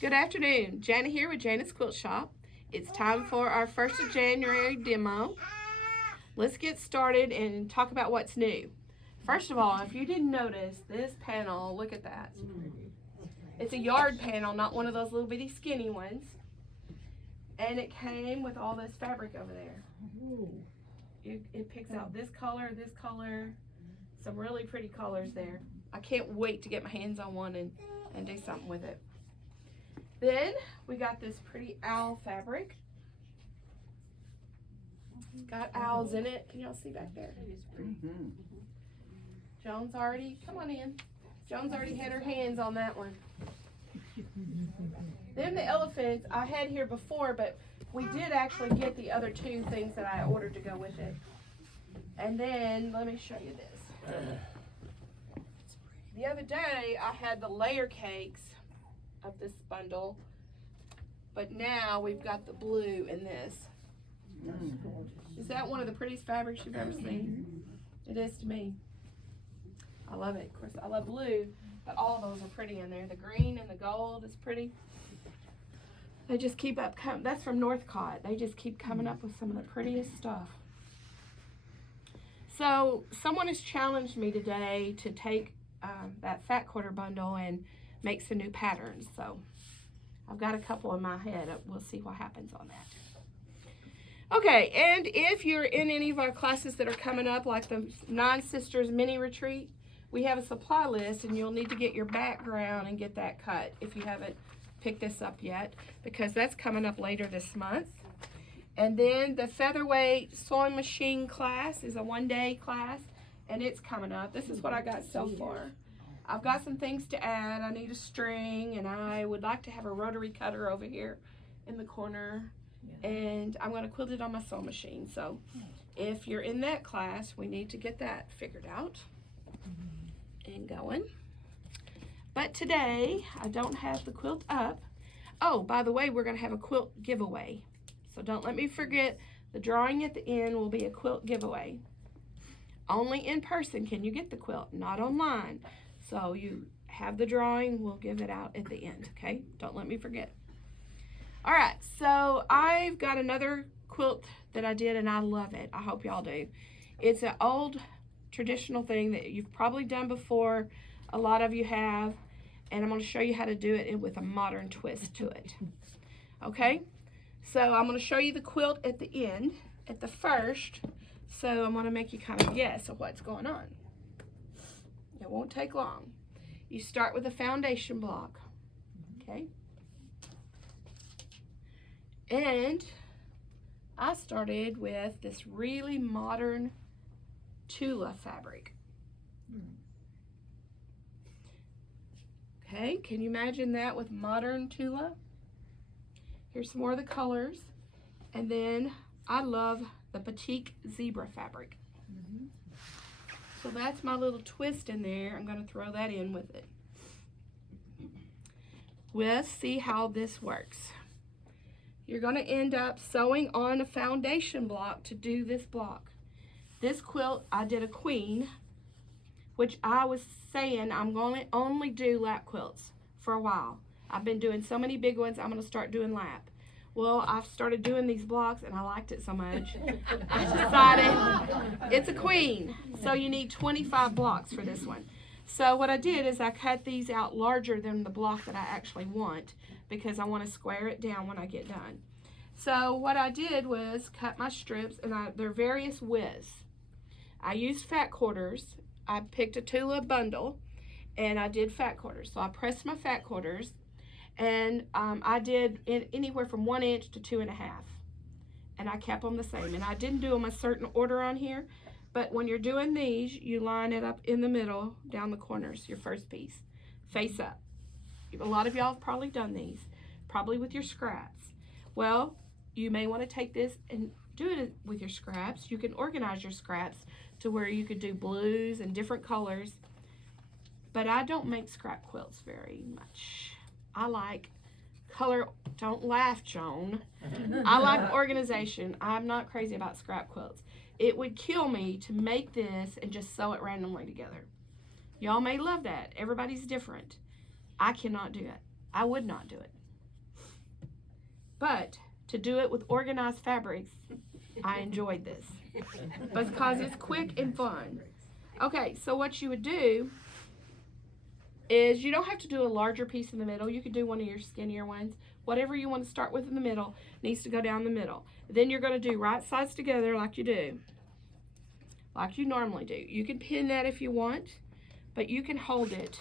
Good afternoon. Jana here with Jana's Quilt Shop. It's time for our 1st of January demo. Let's get started and talk about what's new. First of all, if you didn't notice, this panel, look at that. It's a yard panel, not one of those little bitty skinny ones. And it came with all this fabric over there. It picks out this color, some really pretty colors there. I can't wait to get my hands on one and do something with it. Then we got this pretty owl fabric. It's got owls in it. Can y'all see back there? It is pretty. Joan's already, come on in. Joan's already had her hands on that one. Then the elephants I had here before, but we did actually get the other two things that I ordered to go with it. And then let me show you this. The other day I had the layer cakes of this bundle, but now we've got the blue in this. Is that one of the prettiest fabrics you've ever seen? It is to me. I love it. Of course, I love blue, but all those are pretty in there. The green and the gold is pretty. They just keep up. That's from Northcott. They just keep coming up with some of the prettiest stuff. So someone has challenged me today to take that fat quarter bundle and make some new patterns. So I've got a couple in my head. We'll see what happens on that. Okay, and if you're in any of our classes that are coming up, like the Nine Sisters mini retreat, we have a supply list, and you'll need to get your background and get that cut if you haven't picked this up yet, because that's coming up later this month. And then the featherweight sewing machine class is a one-day class, and it's coming up. This is what I got so far. I've got some things to add. I need a string, and I would like to have a rotary cutter over here in the corner, and I'm going to quilt it on my sewing machine. So if you're in that class, we need to get that figured out and going. But today, I don't have the quilt up. Oh, by the way, we're going to have a quilt giveaway. So don't let me forget, the drawing at the end will be a quilt giveaway. Only in person can you get the quilt, not online. So you have the drawing, we'll give it out at the end, okay? Don't let me forget. All right, so I've got another quilt that I did, and I love it. I hope y'all do. It's an old traditional thing that you've probably done before. A lot of you have, and I'm going to show you how to do it with a modern twist to it. Okay, so I'm going to show you the quilt at the end, at the first, so I'm going to make you kind of guess of what's going on. It won't take long. You start with a foundation block, okay? And I started with this really modern Tula fabric. Okay, can you imagine that with modern Tula? Here's some more of the colors. And then I love the batik zebra fabric. So that's my little twist in there. I'm going to throw that in with it. Let's see how this works. You're going to end up sewing on a foundation block to do this block. This quilt, I did a queen, which I was saying I'm going to only do lap quilts for a while. I've been doing so many big ones, I'm going to start doing lap. Well, I've started doing these blocks, and I liked it so much, I decided it's a queen. So you need 25 blocks for this one. So what I did is I cut these out larger than the block that I actually want, because I want to square it down when I get done. So what I did was cut my strips, and they're various widths. I used fat quarters. I picked a Tula bundle, and I did fat quarters. So I pressed my fat quarters, and I did anywhere from 1 inch to 2.5, and I kept them the same. And I didn't do them a certain order on here, but when you're doing these, you line it up in the middle, down the corners, your first piece, face up. A lot of y'all have probably done these, probably with your scraps. Well, you may want to take this and do it with your scraps. You can organize your scraps to where you could do blues and different colors, but I don't make scrap quilts very much. I like color. Don't laugh, Joan. I like organization. I'm not crazy about scrap quilts. It would kill me to make this and just sew it randomly together. Y'all may love that. Everybody's different. I cannot do it. I would not do it. But to do it with organized fabrics, I enjoyed this because it's quick and fun. Okay, so what you would do is you don't have to do a larger piece in the middle. You could do one of your skinnier ones. Whatever you want to start with in the middle needs to go down the middle. Then you're going to do right sides together like you do, like you normally do. You can pin that if you want, but you can hold it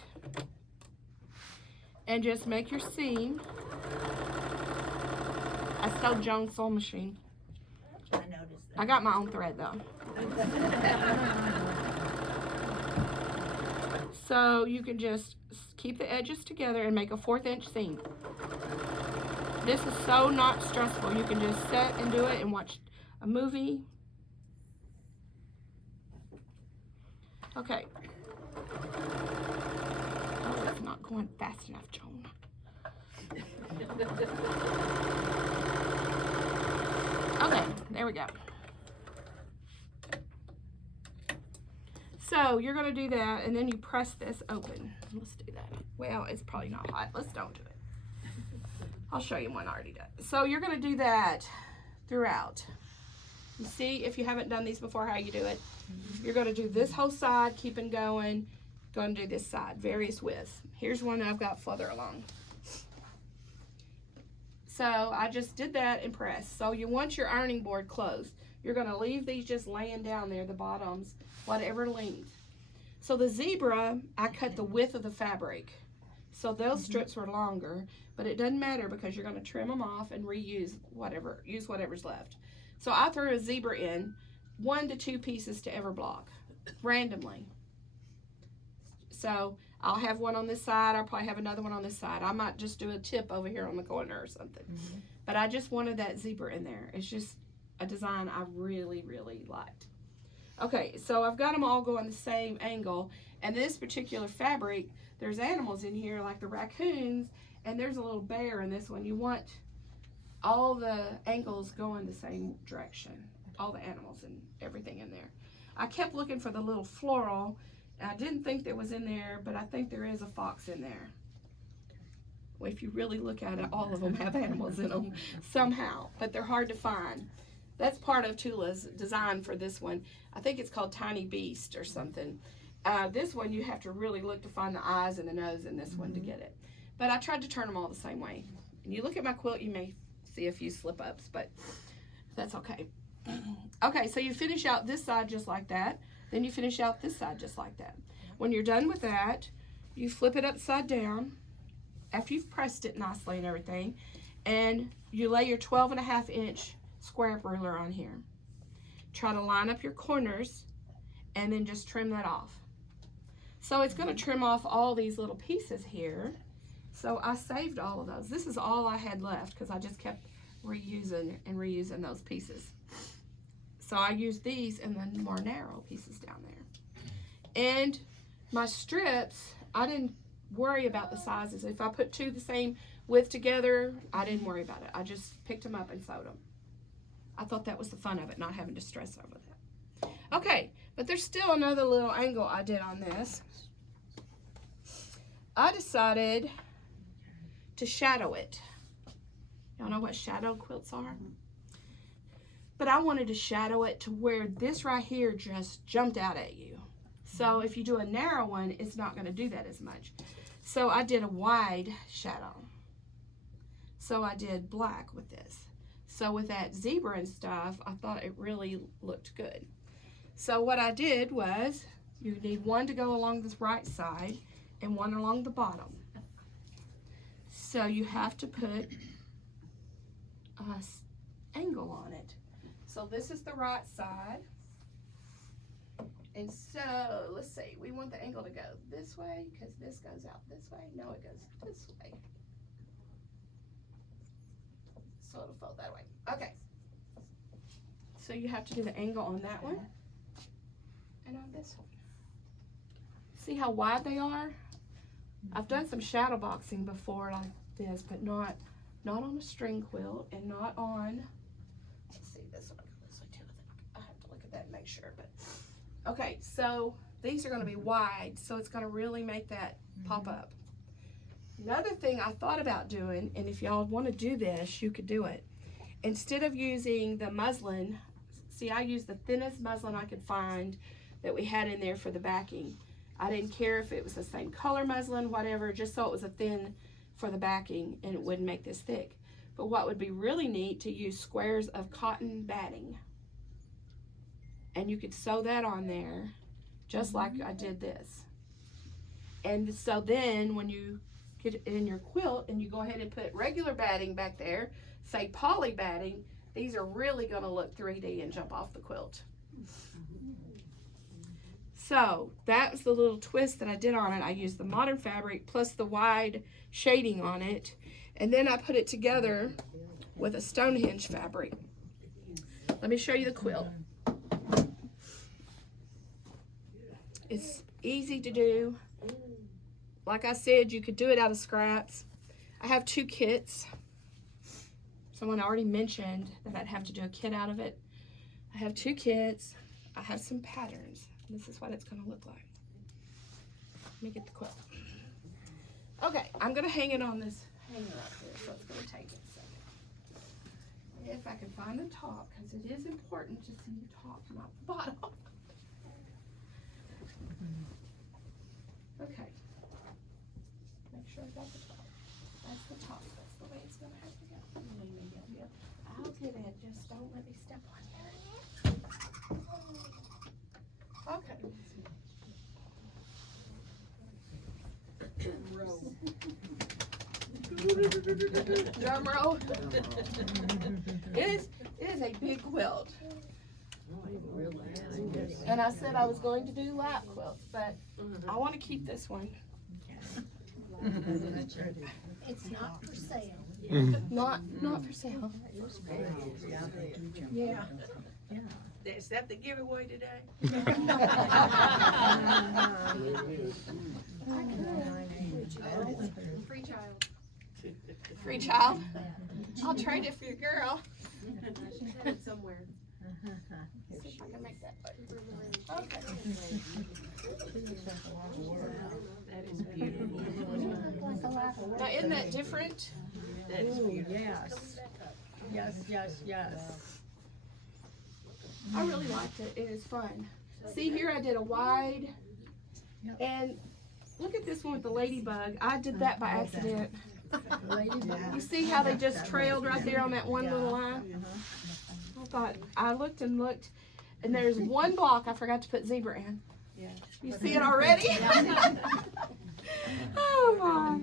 and just make your seam. I stole Joan's sewing machine. I noticed that. I got my own thread though. So you can just keep the edges together and make a 1/4 inch seam. This is so not stressful. You can just sit and do it and watch a movie. Okay. Oh, it's not going fast enough, Joan. Okay, there we go. So you're gonna do that, and then you press this open. Let's do that. Well, it's probably not hot. Let's don't do it. I'll show you one I already done. So you're gonna do that throughout. You see, if you haven't done these before, how you do it. You're gonna do this whole side, keeping going. Gonna do this side, various widths. Here's one I've got further along. So I just did that and pressed. So you want your ironing board closed. You're gonna leave these just laying down there, the bottoms, whatever length. So the zebra, I cut the width of the fabric. So those strips were longer, but it doesn't matter because you're gonna trim them off and reuse whatever, use whatever's left. So I threw a zebra in, 1 to 2 pieces to every block, randomly. So I'll have one on this side, I'll probably have another one on this side. I might just do a tip over here on the corner or something. But I just wanted that zebra in there. It's just a design I really, really liked. Okay, so I've got them all going the same angle, and this particular fabric, there's animals in here like the raccoons, and there's a little bear in this one. You want all the angles going the same direction, all the animals and everything in there. I kept looking for the little floral, and I didn't think there was in there, but I think there is a fox in there. Well, if you really look at it, all of them have animals in them somehow, but they're hard to find. That's part of Tula's design for this one. I think it's called Tiny Beast or something. This one you have to really look to find the eyes and the nose in this one to get it. But I tried to turn them all the same way. And you look at my quilt, you may see a few slip-ups, but that's okay. Okay, so you finish out this side just like that. Then you finish out this side just like that. When you're done with that, you flip it upside down after you've pressed it nicely and everything, and you lay your 12.5 inch square ruler on here. Try to line up your corners and then just trim that off. So it's going to trim off all these little pieces here. So I saved all of those. This is all I had left because I just kept reusing and reusing those pieces. So I used these and then more narrow pieces down there. And my strips, I didn't worry about the sizes. If I put 2 the same width together, I didn't worry about it. I just picked them up and sewed them. I thought that was the fun of it, not having to stress over that. Okay, but there's still another little angle I did on this. I decided to shadow it. Y'all know what shadow quilts are? But I wanted to shadow it to where this right here just jumped out at you. So if you do a narrow one, it's not going to do that as much. So I did a wide shadow. So I did black with this. So with that zebra and stuff, I thought it really looked good. So what I did was, you need one to go along this right side and one along the bottom. So you have to put an angle on it. So this is the right side. And so, let's see, we want the angle to go this way because this goes out this way. No, it goes this way. So it'll fold that way. Okay. So you have to do the angle on that one and on this one. See how wide they are? I've done some shadow boxing before like this, but not on a string quilt and not on, let's see, this one, this way too. I have to look at that and make sure, but okay, so these are going to be wide, so it's going to really make that pop up. Another thing I thought about doing, and if y'all want to do this, you could do it. Instead of using the muslin, see, I used the thinnest muslin I could find that we had in there for the backing. I didn't care if it was the same color muslin, whatever, just so it was a thin for the backing and it wouldn't make this thick. But what would be really neat to use squares of cotton batting. And you could sew that on there just like I did this. And so then when you get it in your quilt and you go ahead and put regular batting back there, say poly batting, these are really going to look 3D and jump off the quilt. So that's the little twist that I did on it. I used the modern fabric plus the wide shading on it, and then I put it together with a Stonehenge fabric. Let me show you the quilt. It's easy to do. Like I said, you could do it out of scraps. I have 2 kits. Someone already mentioned that I'd have to do a kit out of it. I have 2 kits. I have some patterns. This is what it's going to look like. Let me get the quilt. Okay, I'm going to hang it on this hanger up here, so it's going to take a second. If I can find the top, because it is important to see the top, not the bottom. Okay. Make sure I got the top. That's the top. That's the way it's going to have to go. I'll get it. Just don't let me step on it. Okay. Drum roll. It is a big quilt. And I said I was going to do lap quilts, but I want to keep this one. It's not for sale. Not for sale. Yeah. Is that the giveaway today? Free child. Free child. I'll trade it for your girl. She's had it somewhere. See if I can make that work. Okay. That is beautiful. Now, isn't that different? That is beautiful. Yes. I really liked it. It is fun. See here, I did a wide, and look at this one with the ladybug. I did that by accident. You see how they just trailed right there on that one little line? I thought, I looked, and there's one block I forgot to put zebra in. You see it already? Oh my.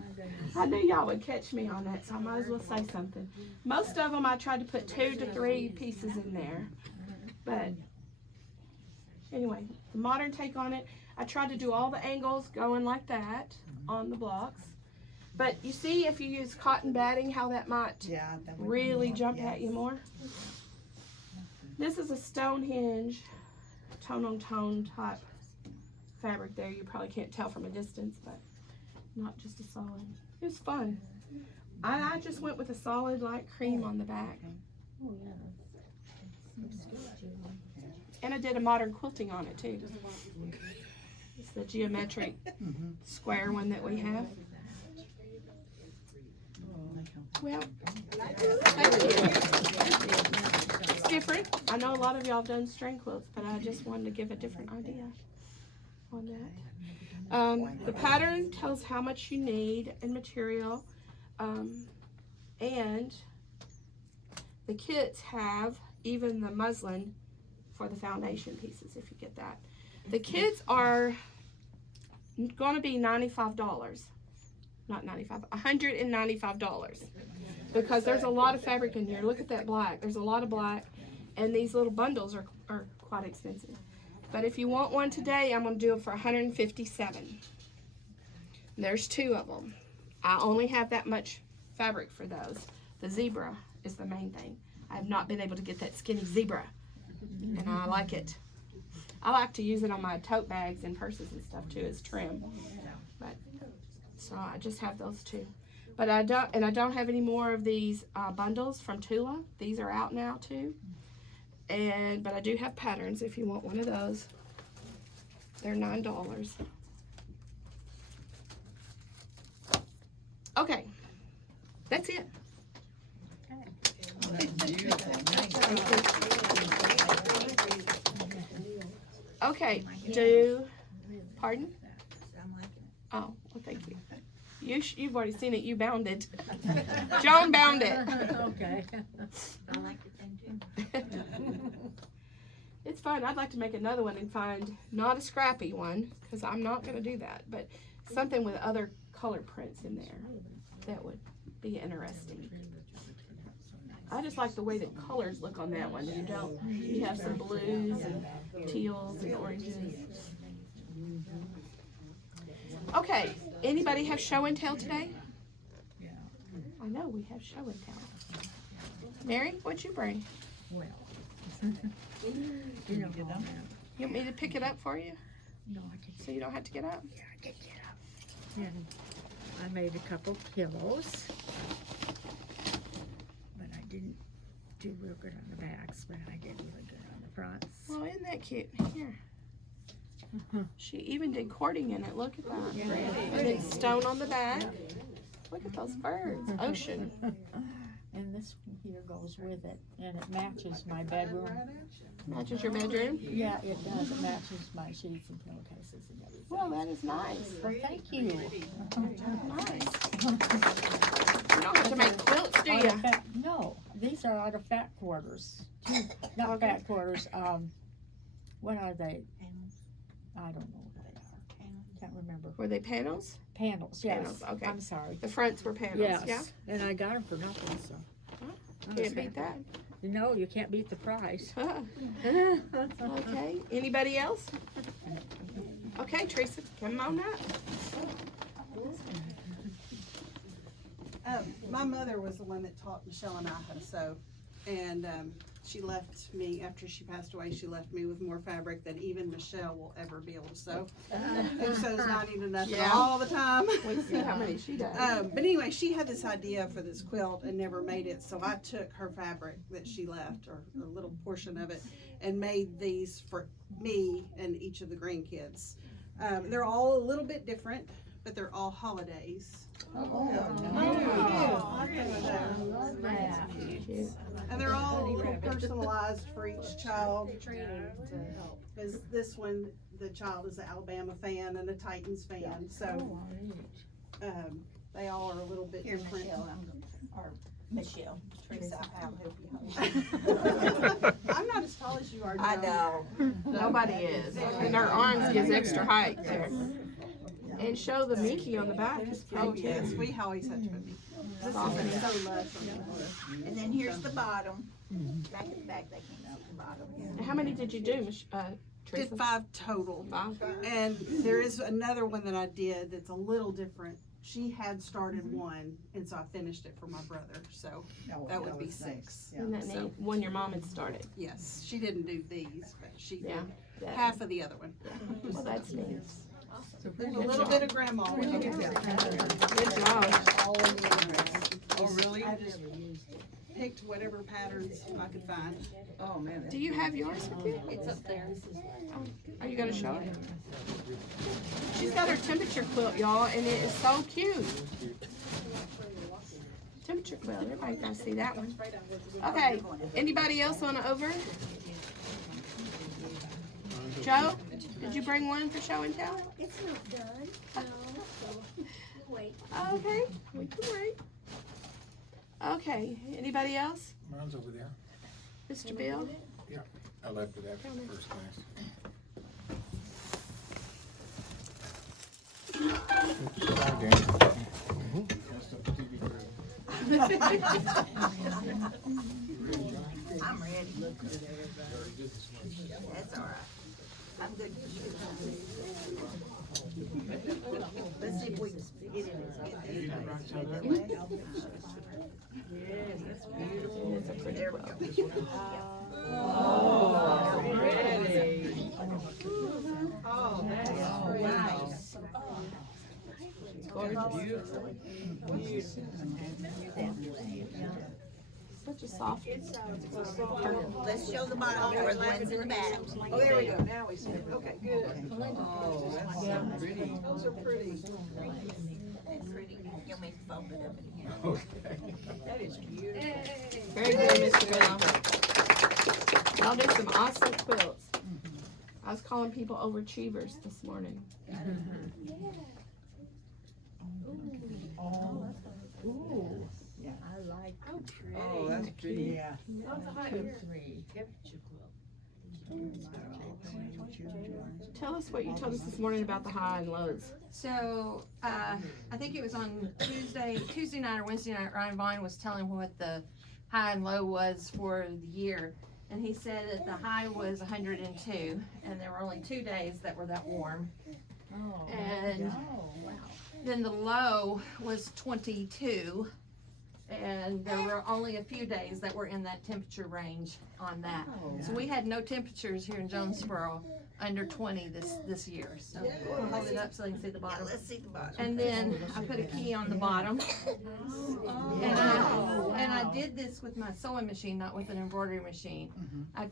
I knew y'all would catch me on that, so I might as well say something. Most of them I tried to put 2 to 3 pieces in there. But anyway, the modern take on it, I tried to do all the angles going like that on the blocks. But you see, if you use cotton batting, how that might really jump at you more. This is a Stonehenge tone-on-tone type fabric there. You probably can't tell from a distance, but not just a solid. It was fun. I just went with a solid light cream on the back. And I did a modern quilting on it too. It's the geometric square one that we have. Well, thank you. It's different. I know a lot of y'all have done string quilts, but I just wanted to give a different idea on that. The pattern tells how much you need in material, and the kits have even the muslin for the foundation pieces, if you get that. The kits are going to be $95. Not $95, $195. Because there's a lot of fabric in here. Look at that black. There's a lot of black. And these little bundles are quite expensive. But if you want one today, I'm going to do it for $157. There's 2 of them. I only have that much fabric for those. The zebra is the main thing. I have not been able to get that skinny zebra. And I like it. I like to use it on my tote bags and purses and stuff too as trim. But so I just have those 2. But I don't have any more of these bundles from Tula. These are out now too. But I do have patterns if you want one of those. They're $9. Okay, that's it. Okay, pardon? Oh, well, thank you. You've already seen it, you bound it. Joan bound it. Okay. I like the thing too. It's fun. I'd like to make another one and find not a scrappy one, because I'm not going to do that, but something with other color prints in there that would be interesting. I just like the way the colors look on that one. You have some blues and teals and oranges. Okay, anybody have show and tell today? I know we have show and tell. Mary, what'd you bring? Well, you know, You want me to pick it up for you no, I can. so you don't have to get up? Yeah, I can get up. And I made a couple pillows, but I didn't do real good on the backs, but I did really good on the fronts. Well, isn't that cute? Here. She even did cording in it. Look at that. And then stone on the back. Look at those birds. Ocean. And this one here goes with it, and it matches my bedroom. Matches your bedroom? Yeah, it does. It matches my sheets and pillowcases and everything. Well, that is nice. Well, thank you. Nice. You don't have to make quilts, do you? No, these are out of fat quarters. Not fat quarters. What are they? I don't know what they are. Can't remember. Were they panels? Panels, yes. Panels, okay. I'm sorry. The fronts were panels, Yes, yeah? and I got them for nothing, so. Can't beat that. No, you can't beat the price. Okay, anybody else? Okay, Teresa, come on up. My mother was the one that taught Michelle and I how to sew, and she left me, after she passed away, she left me with more fabric than even Michelle will ever be able to sew. Who sews 90 to nothing Yeah. all the time. We see how many she does. But anyway, she had this idea for this quilt and never made it, so I took her fabric that she left, or a little portion of it, and made these for me and each of the grandkids. They're all a little bit different, but they're all holidays. And they're all a little personalized for each child. Because this one, the child is an Alabama fan and a Titans fan, so they all are a little bit different. Michelle, Teresa, I'll help you. I'm not as tall as you are, I Joan. know. Nobody is. And her arms gives extra height there. And show the Mickey on the back. It's Oh, cute yes, too. we always have to put me. This is so lush. And then here's the bottom. Back at the back, they came out the bottom. How many did you do, Teresa? Did 5 total. 5. And there is another one that I did that's a little different. She had started one, and so I finished it for my brother, so that would be 6. Isn't that neat? One your mom had started. Yes, she didn't do these, but she did Yeah. half of the other one. Well, that's neat. There's a little bit of grandma. Good job. Oh, really? I just picked whatever patterns I could find. Oh, man. Do you have yours with you? It's up there. Are you gonna show it? She's got her temperature quilt, y'all, and it is so cute. Temperature quilt, everybody gotta see that one. Okay, anybody else on the over? Joe, did you bring one for show and tell? It's not done, no. Wait. Okay, we can wait. Okay, anybody else? Mine's over there. Mr. Bill? I left it after the first class. I'm ready. That's all right. I'm good. Let's see if we can get it. It's a pretty quilt. Oh, pretty. Oh, that is nice. Gorgeous. Such a soft. Let's show the bottom or the ones in the back. Oh, there we go, now we see it, okay, good. Oh, that's so pretty. Those are pretty. That's pretty. You'll make the phone it up again. Okay. That is beautiful. Very good, Mr. Bell. Y'all did some awesome quilts. I was calling people overachievers this morning. Ooh, yeah, I like. Oh, pretty. Oh, that's pretty. Yeah. Tip three. Tell us what you told us this morning about the high and lows. So, I think it was on Tuesday night or Wednesday night, Ryan Vine was telling what the high and low was for the year. And he said that the high was 102, and there were only 2 days that were that warm. Oh. And wow. then the low was 22, and there were only a few days that were in that temperature range on that. So we had no temperatures here in Jonesboro under 20 this year. So we'll hold it up so they can see the Yeah, bottom. let's see the bottom. And then I put a key on the bottom. And I did this with my sewing machine, not with an embroidery machine. I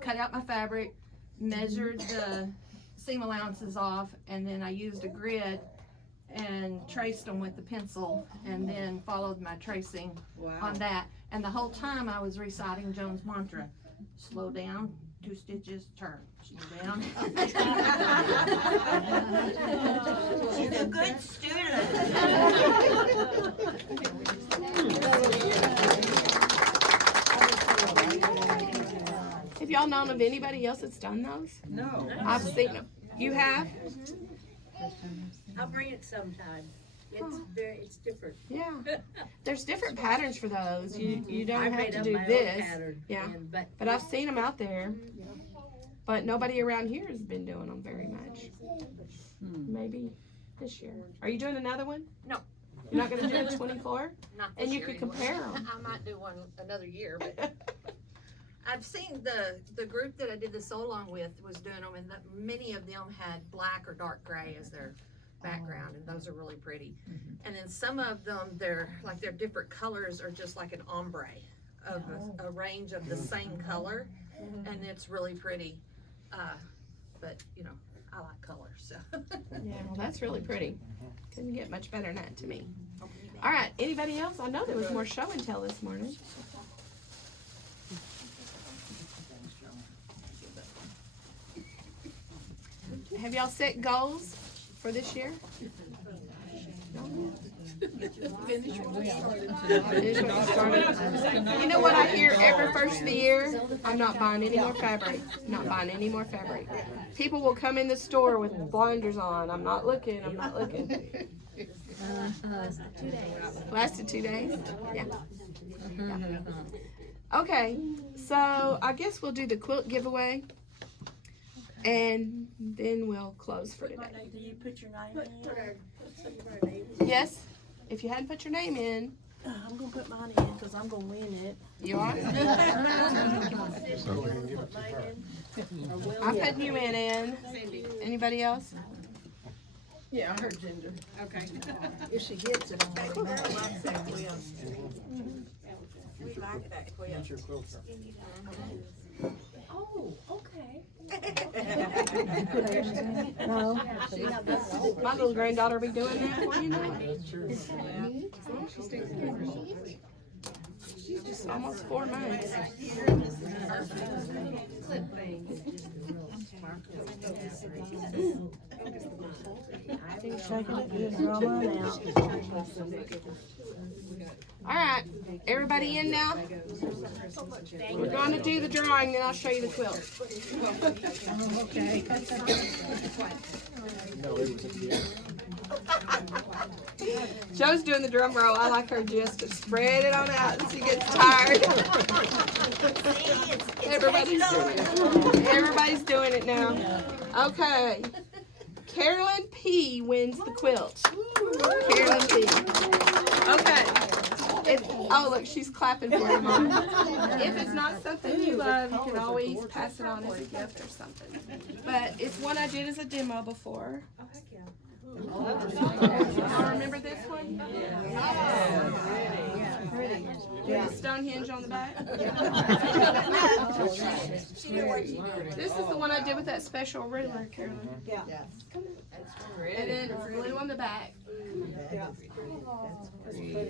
cut out my fabric, measured the seam allowances off, and then I used a grid and traced them with the pencil, and then followed my tracing on that. And the whole time I was reciting Joan's mantra: slow down, 2 stitches, turn. Slow down. She's a good student. Have y'all known of anybody else that's done those? No. I've seen them. You have? I'll bring it sometime. It's different. Yeah. There's different patterns for those. You don't I have made to up do my own this. pattern. Yeah. But But I've seen them out there. But nobody around here has been doing them very much. Maybe this year. Are you doing another one? No. You're not going to do a 24? Not And this you year could anyway. compare them. I might do one another year, but I've seen the group that I did the sew along with was doing them, and many of them had black or dark gray as their background, and those are really pretty. And then some of them, their different colors are just like an ombre of a range of the same color, and it's really pretty. But you know, I like color, so. Yeah, well, that's really pretty. Couldn't get much better than that to me. All right, anybody else? I know there was more show and tell this morning. Have y'all set goals for this year? Finish what you started. You know what I hear every first of the year? I'm not buying any more fabric. Not buying any more fabric. People will come in the store with blinders on. I'm not looking. I'm not looking. Lasted 2 days? Yeah. Okay, so I guess we'll do the quilt giveaway. And then we'll close for today. do you put your name in? Yes? If you hadn't put your name in, I'm gonna put mine in because I'm gonna win it. you are? So we can give it to her. I'm putting you in. Anybody else? Yeah, I heard Ginger. Okay. If she gets it, I'll make it. We like that quilt. Get your quilts up. Oh, okay. No. My little granddaughter will be doing that for you now. That's true. She's just almost 4 months. All right, everybody in now? We're going to do the drawing, then I'll show you the quilt. Okay. No, it was a gift. Joe's doing the drum roll. I like her just to spread it on out and she gets tired. Everybody's doing it. Everybody's doing it now. Okay. Carolyn P. wins the quilt. Carolyn P. Okay. Oh, look, she's clapping for you, Mom. If it's not something you love, you can always pass it on as a gift or something. But it's one I did as a demo before. Oh, heck yeah. Y'all remember this one? Yeah. Pretty. Yeah. Stonehenge on the back. She knew what she did. This is the one I did with that special ruler, Carolyn. Yeah. And then glue on the back. Yeah.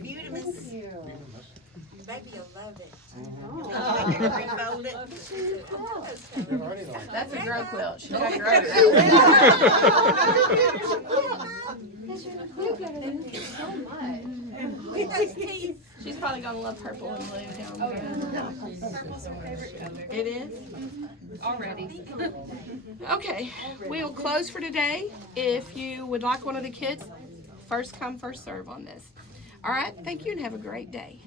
Beautimous. Baby, you'll love it. Refold it. That's a grow quilt. She got She's probably gonna love purple and blue down there. Purple's my favorite color. It is? Already. Okay, we'll close for today. If you would like one of the kids, first come, first serve on this. All right, thank you and have a great day.